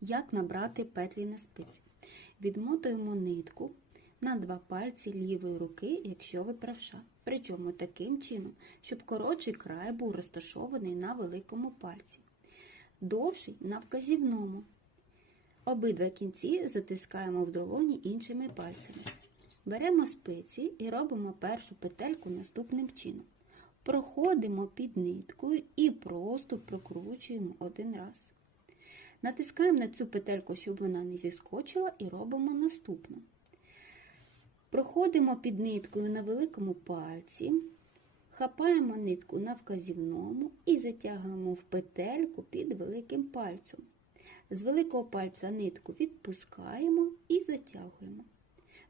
Як набрати петлі на спиці? Відмотуємо нитку на два пальці лівої руки, якщо ви правша. Причому таким чином, щоб коротший край був розташований на великому пальці, довший на вказівному. Обидва кінці затискаємо в долоні іншими пальцями. Беремо спиці і робимо першу петельку наступним чином. Проходимо під ниткою і просто прокручуємо один раз. Натискаємо на цю петельку, щоб вона не зіскочила, і робимо наступну. Проходимо під ниткою на великому пальці, хапаємо нитку на вказівному і затягуємо в петельку під великим пальцем. З великого пальця нитку відпускаємо і затягуємо.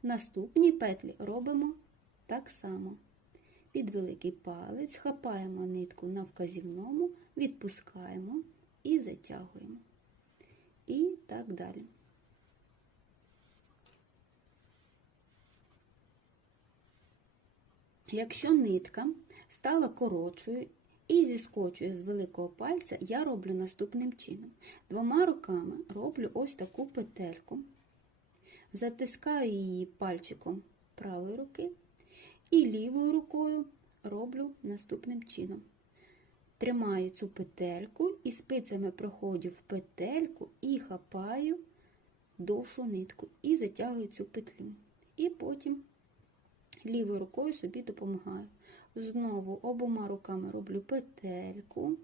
Наступні петлі робимо так само. Під великий палець хапаємо нитку на вказівному, відпускаємо і затягуємо. І так далі. Якщо нитка стала коротшою і зіскочує з великого пальця, я роблю наступним чином. Двома руками роблю ось таку петельку, затискаю її пальчиком правої руки і лівою рукою роблю наступним чином. Тримаю цю петельку і спицями проходжу в петельку і хапаю довшу нитку і затягую цю петлю. І потім лівою рукою собі допомагаю. Знову обома руками роблю петельку,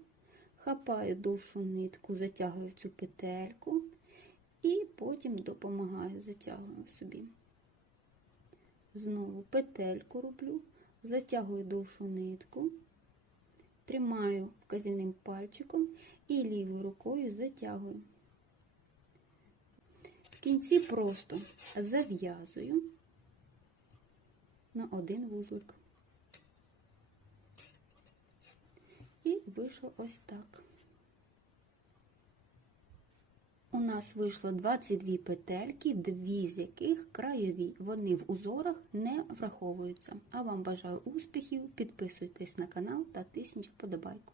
хапаю довшу нитку, затягую цю петельку і потім допомагаю, затягую собі. Знову петельку роблю, затягую довшу нитку, тримаю вказівним пальчиком і лівою рукою затягую. В кінці просто зав'язую на один вузлик. І вийшло ось так. У нас вийшло 22 петельки, дві з яких краєві. Вони в узорах не враховуються. А вам бажаю успіхів, підписуйтесь на канал та тисніть вподобайку.